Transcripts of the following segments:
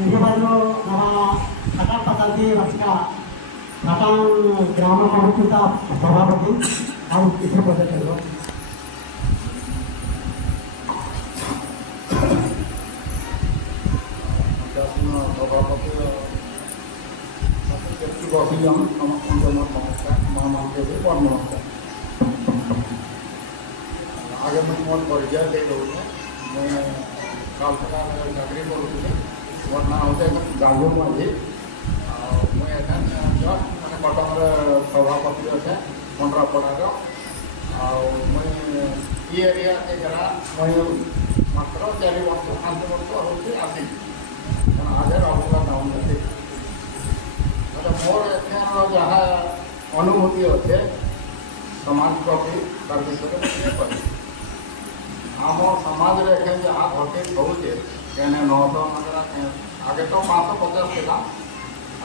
ఇంతవరకు మన కటప్ప తల్లి వచ్చిన కటాం గ్రామ పంచాయతీ సభాపతి ଆଉ କିଛି ପଚାରିବ ସଭାପତି ଯେତିକି ବସିଛି ଆମେ ସମସ୍ତଙ୍କୁ ନମସ୍କାର ମହାମନ୍ତ୍ରୀ ବଡ଼ ନମସ୍କାର। ଆଗେ ମୁଁ ମୋର ପରିଚୟ ଦେଇ ଦେଉଛି। ମୁଁ କାଲକାଟାରେ ଚାକିରି କରୁଥିଲି। ମୋର ନାଁ ହେଉଛି ଗାଙ୍ଗୁ ମାଝୀ। ଆଉ ମୁଁ ଏখানে ଜଷ୍ଟ ମାନେ କଟକରେ ସଭାପତି ଅଛେ କେନ୍ଦ୍ରାପଡ଼ାର। ଆଉ ମୁଁ ଇ ଏରିଆ ଏଗରା ମୁଁ ମାତ୍ର 4 ବର୍ଷ 5 ବର୍ଷ ହେଉଛି ଆସିଛି। ଆଗେ ରହୁଥିଲା ଚାହୁଁଛନ୍ତି ବୋଲେ ମୋର ଏଠାର ଯାହା ଅନୁଭୂତି ଅଛେ ସମାଜ ପ୍ରତି ତାର ବିଷୟରେ ଟିକେ କହିବି। ଆମ ସମାଜରେ ଏଖେ ଯାହା ଘଟିତ ହଉଛେ କେନେ 900 ନଗରା ଆଗେ ତ 550 ଥିଲା।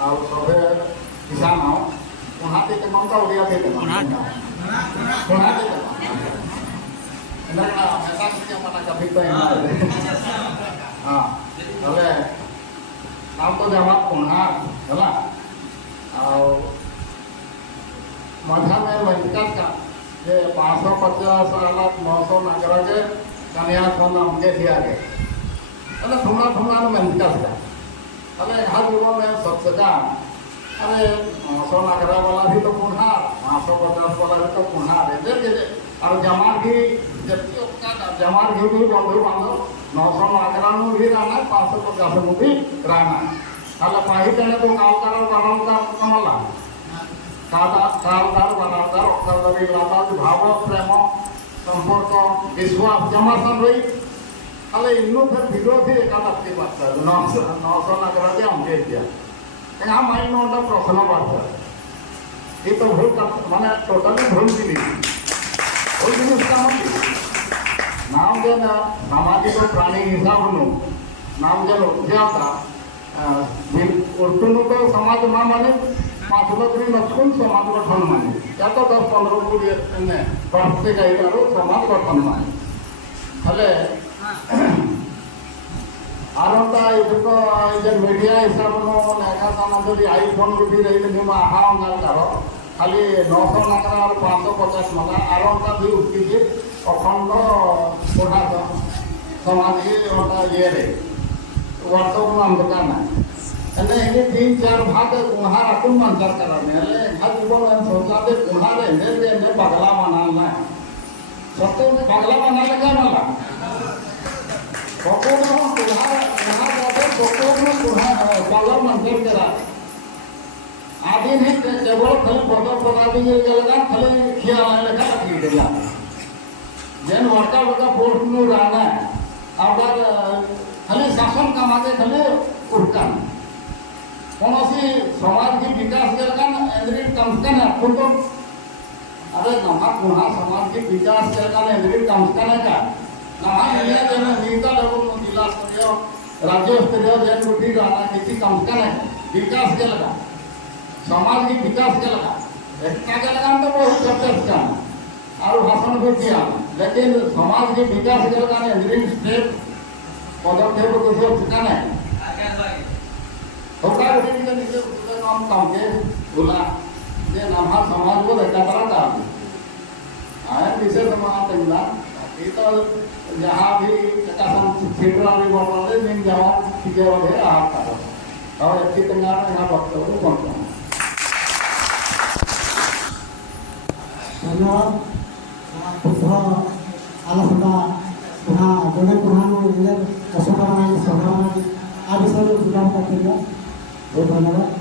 ଆଉ ସବେ କିଷାନ କୁହାତି କେମନ୍ତା ଓଡ଼ିଆ ଦେଇଦେବା କୁହାତି ଦେବା ଏନ୍ତା ହେତା କିଛି ମାନେ କବି ତ ହଁ ବୋଲେ नाम तो जमा कुम्हार है ना। मध्य में वंचित का ये 550 900 नगर के कन्या खंड हमके दिया गए अरे थोड़ा थोड़ा वंचित का अरे हर युवा में स्वच्छता अरे 900 नगर वाला भी तो कुम्हार 550 वाला भी तो कुम्हार है। और जमा भी जमार भी बंधु बांधव 900 नगर भी रहना 550 में भी रहना अला पाही तेने तो कालकार बनावदार कमला कालकार बनावदार अक्षरदारी लाता भाव प्रेम संपर्क विश्वास जमासन रही अले इन्नु फिर विरोधी एकादशी बात 900 नगर के हम दे दिया यहाँ माइंड नोटा प्रश्न बात ये तो भूल माने टोटली भूल भी नहीं भूल भी उसका मतलब नाम जन सामाजिक प्राणी हिसाब नाम जन उद्याता उर्तुनु तो समाज ना माने 5 लोग लक्ष्मण समाज गठन माने या तो 10-15 कोटी वर्ष गई समाज गठन माने हेले आरंता ये मीडिया हिसाब नेगा साना आईफोन भी रही आहा अंगाल करो खाली 900 नगरा और 550 नगरा आरंता भी उठी अखंड कोठा समाज ये वर्तमान अंधकार ना ये 3-4 भाग कुम्हार अकुन अंतर करने हर जीवन सोचा दे कुम्हार है पगला बनाना सत्य में पगला बनाने क्या मला पगल मंदिर करा आदि नहीं केवल खाली पद पदादि खाली खिया लेखा रखी देगा जेन वर्का वर्का पोस्ट में रहना अगर खाली शासन कामागे खाली उड़कान कौन सी समाज की विकास के लगा एंड्रिट कमस्कन है खुद तो अरे नहा कुहा समाज की विकास के लगा एंड्रिट कमस्कन है का नहा इंडिया जन नीता लेवल में जिला स्तरीय राज्य स्तरीय जन गुटी रहना किसी कमस्कन है विकास के लगा समाज की विकास के लगा एकता के लगा तो बहुत चर्चा और भाषण भी किया लेकिन समाज के विकास के लिए एंड्रिंग स्टेप पदक्षेप किसी ठिकाना है होगा नीचे नाम काम के बोला ये नाम समाज को एकत्र काम आए विशेष महातेंदा ये तो जहाँ भी क्षेत्र में बोल रहे दिन जवाब ठीक है आप और एक तेंगार यहाँ वक्तव्य पहुँचा धन्यवाद आलोचना पुनः जड़े पुनः कसोटा सभा आ विषय में सुझाव करते बहुत धन्यवाद।